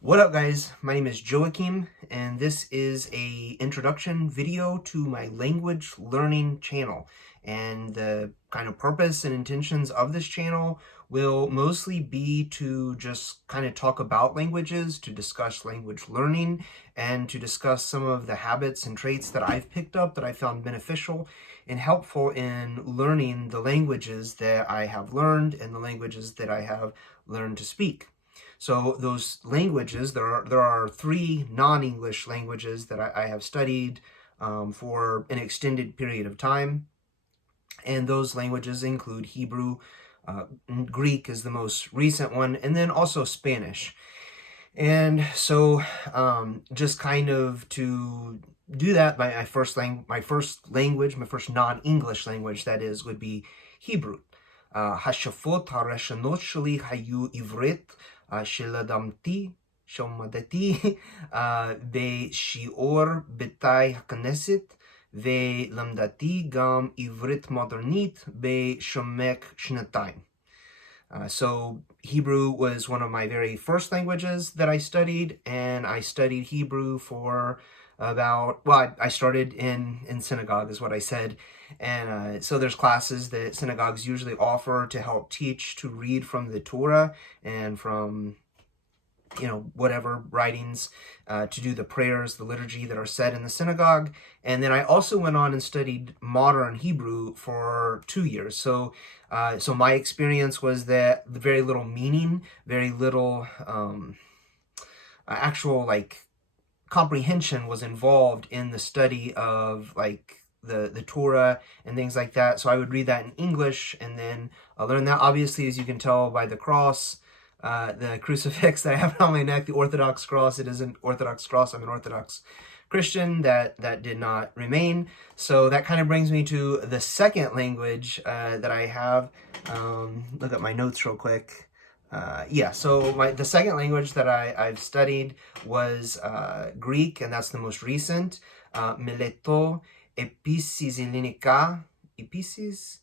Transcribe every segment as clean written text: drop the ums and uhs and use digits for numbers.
What up, guys? My name is Joachim, and this is a introduction video to my language learning channel. And the kind of purpose and intentions of this channel will mostly be to just kind of talk about languages, to discuss language learning, and to discuss some of the habits and traits that I've picked up that I found beneficial and helpful in learning the languages that I have learned and the languages that I have learned to speak. So those languages, there are three non-English languages that I have studied for an extended period of time. And those languages include Hebrew, Greek is the most recent one, and then also Spanish. And so just kind of to do that, my first language, my first non-English language, that is, would be Hebrew. השפות הראשונות שלי היו עברית שלמדתי בשיעור בתי הכנסת, ולמדתי גם עברית מודרנית בשומק שנתיים. So Hebrew was one of my very first languages that I studied, and I studied Hebrew for I started in synagogue is what I said. And so there's classes that synagogues usually offer to help teach to read from the Torah and from, whatever writings, to do the prayers, the liturgy that are said in the synagogue. And then I also went on and studied modern Hebrew for 2 years. So my experience was that very little meaning, very little actual comprehension was involved in the study of the Torah and things like that. So I would read that in English and then learn that. Obviously, as you can tell by the cross, the crucifix that I have on my neck, the Orthodox cross, it isn't Orthodox cross. I'm an Orthodox Christian. That did not remain. So that kind of brings me to the second language that I have. Look at my notes real quick. So the second language that I've studied was Greek, and that's the most recent. Meleto episis elinika, episis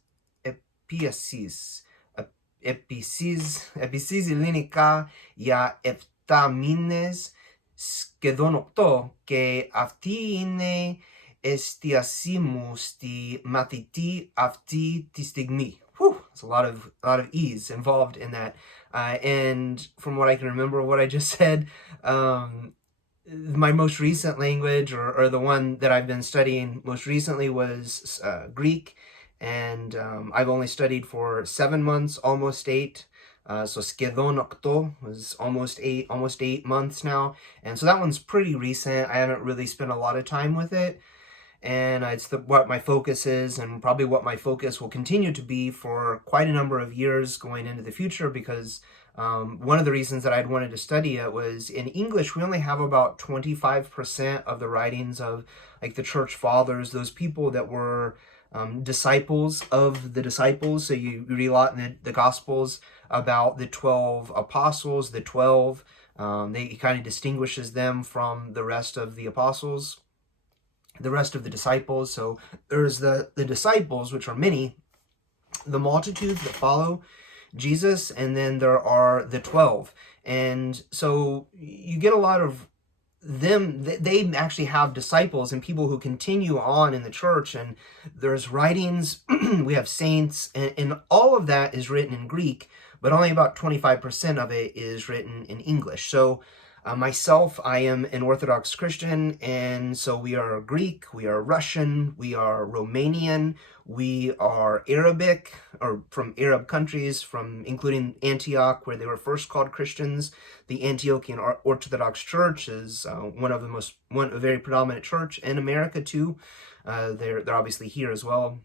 ελληνικά για 7 μήνες, σχεδόν 8, και αυτή είναι εστίασή μου στη μαθητή αυτή τη στιγμή. There's a lot of E's involved in that. And from what I can remember, what I just said, my most recent language, or the one that I've been studying most recently, was Greek. And I've only studied for 7 months, almost 8. So σχεδόν 8 was almost 8 months now. And so that one's pretty recent. I haven't really spent a lot of time with it. And it's what my focus is, and probably what my focus will continue to be for quite a number of years going into the future, because one of the reasons that I'd wanted to study it was in English, we only have about 25% of the writings of the church fathers, those people that were disciples of the disciples. So you read a lot in the Gospels about the 12 apostles, the 12. It kind of distinguishes them from the rest of the apostles, the rest of the disciples. So there's the disciples, which are many, the multitudes that follow Jesus, and then there are the 12. And so you get a lot of them. They actually have disciples and people who continue on in the church, and there's writings, we have saints, and all of that is written in Greek, but only about 25% of it is written in English. So myself, I am an Orthodox Christian, and so we are Greek, we are Russian, we are Romanian, we are Arabic, or from Arab countries, from including Antioch, where they were first called Christians. The Antiochian Orthodox Church is a very predominant church in America too. They're obviously here as well.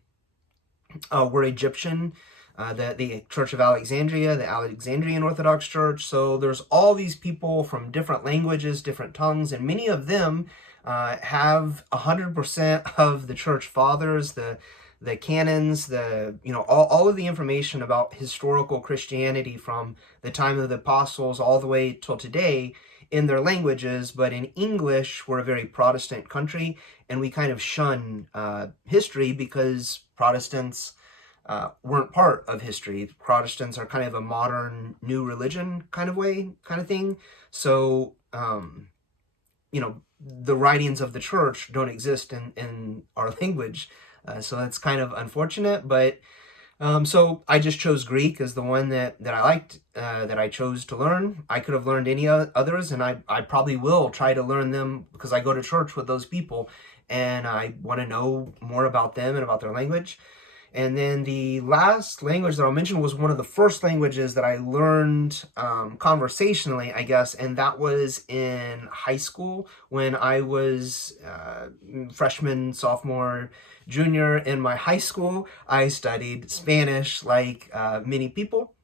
We're Egyptian. The Church of Alexandria, the Alexandrian Orthodox Church. So there's all these people from different languages, different tongues, and many of them have 100% of the church fathers, the canons, all of the information about historical Christianity from the time of the apostles all the way till today in their languages. But in English, we're a very Protestant country, and we kind of shun history because Protestants weren't part of history. Protestants are kind of a modern new religion kind of thing. So, the writings of the church don't exist in our language. So that's kind of unfortunate, but so I just chose Greek as the one that I liked, that I chose to learn. I could have learned any others, and I probably will try to learn them because I go to church with those people, and I want to know more about them and about their language. And then the last language that I'll mention was one of the first languages that I learned conversationally, I guess, and that was in high school when I was freshman, sophomore, junior in my high school. I studied Spanish like many people.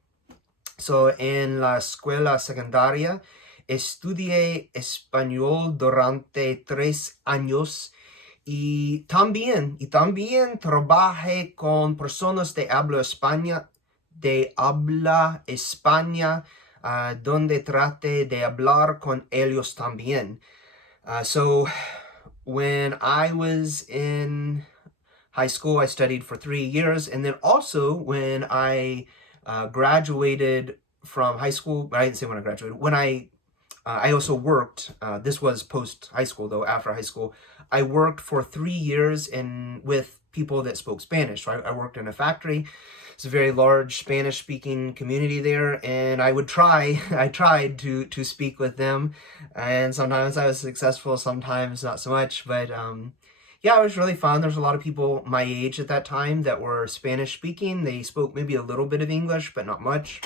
So en la escuela secundaria estudié español durante 3 años. Y también trabajé con personas de habla España, donde traté de hablar con ellos también. So when I was in high school, I studied for 3 years, and then also when I graduated from high school, but I didn't say when I graduated, when I also worked, this was post high school though, after high school, I worked for 3 years with people that spoke Spanish. So I worked in a factory. It's a very large Spanish speaking community there, and I tried to speak with them, and sometimes I was successful, sometimes not so much, but yeah, it was really fun. There's a lot of people my age at that time that were Spanish speaking. They spoke maybe a little bit of English, but not much.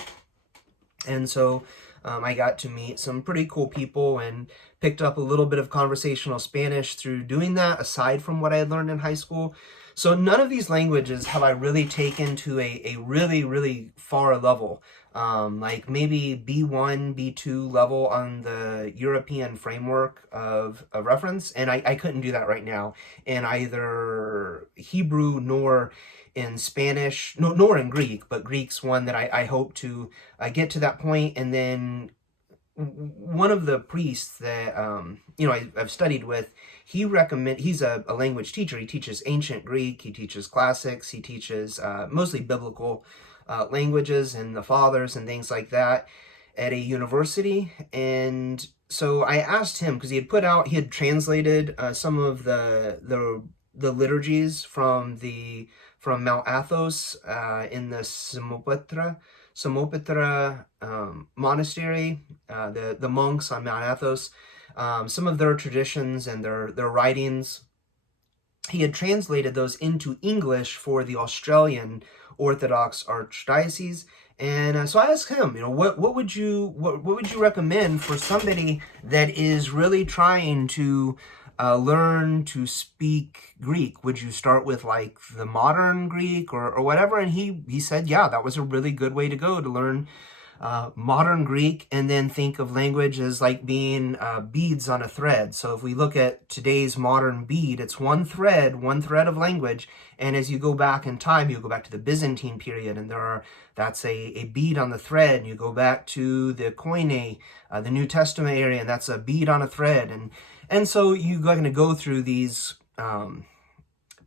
And so I got to meet some pretty cool people and picked up a little bit of conversational Spanish through doing that, aside from what I had learned in high school. So none of these languages have I really taken to a really, really far level, like maybe B1, B2 level on the European framework of reference. And I couldn't do that right now in either Hebrew nor in Spanish, nor in Greek, but Greek's one that I hope to get to that point. And then one of the priests that I've studied with, he's a language teacher. He teaches ancient Greek, he teaches classics, he teaches mostly biblical languages and the fathers and things like that at a university. And so I asked him, because he had translated some of the liturgies from Mount Athos in the Samopetra monastery, the monks on Mount Athos, some of their traditions and their writings. He had translated those into English for the Australian Orthodox Archdiocese. And so I asked him, what would you recommend for somebody that is really trying to learn to speak Greek? Would you start with like the modern Greek or whatever? And he said, yeah, that was a really good way to go to learn modern Greek, and then think of language as like being beads on a thread. So if we look at today's modern bead, it's one thread of language. And as you go back in time, you go back to the Byzantine period, and that's a bead on the thread. You go back to the Koine, the New Testament area, and that's a bead on a thread. And so you're going to go through these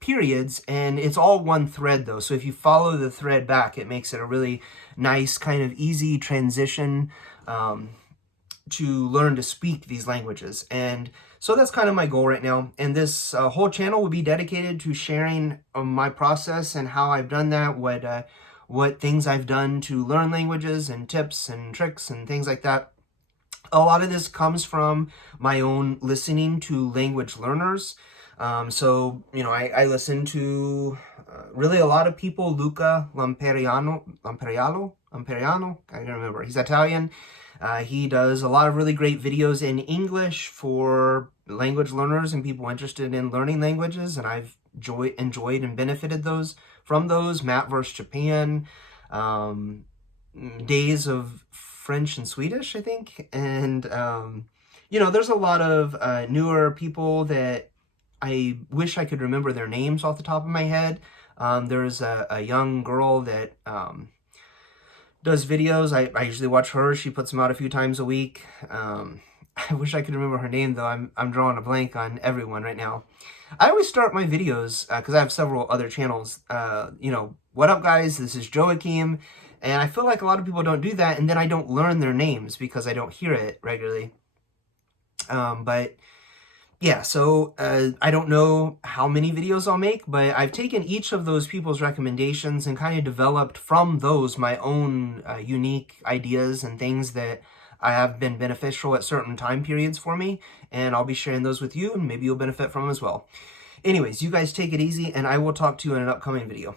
periods, and it's all one thread though. So if you follow the thread back, it makes it a really nice kind of easy transition to learn to speak these languages. And so that's kind of my goal right now. And this whole channel will be dedicated to sharing my process and how I've done that, what things I've done to learn languages and tips and tricks and things like that. A lot of this comes from my own listening to language learners. So, I listen to really a lot of people. Luca Lamperiano, I don't remember. He's Italian. He does a lot of really great videos in English for language learners and people interested in learning languages, and I've enjoyed and benefited from those. Matt vs. Japan, Days of French and Swedish, I think. And, there's a lot of newer people that I wish I could remember their names off the top of my head. There's a young girl that does videos. I usually watch her. She puts them out a few times a week. I wish I could remember her name, though. I'm drawing a blank on everyone right now. I always start my videos, because I have several other channels, what up, guys? This is Joachim, and I feel like a lot of people don't do that, and then I don't learn their names because I don't hear it regularly. But yeah, so I don't know how many videos I'll make, but I've taken each of those people's recommendations and kind of developed from those my own unique ideas and things that I have been beneficial at certain time periods for me, and I'll be sharing those with you, and maybe you'll benefit from them as well. Anyways, you guys take it easy, and I will talk to you in an upcoming video.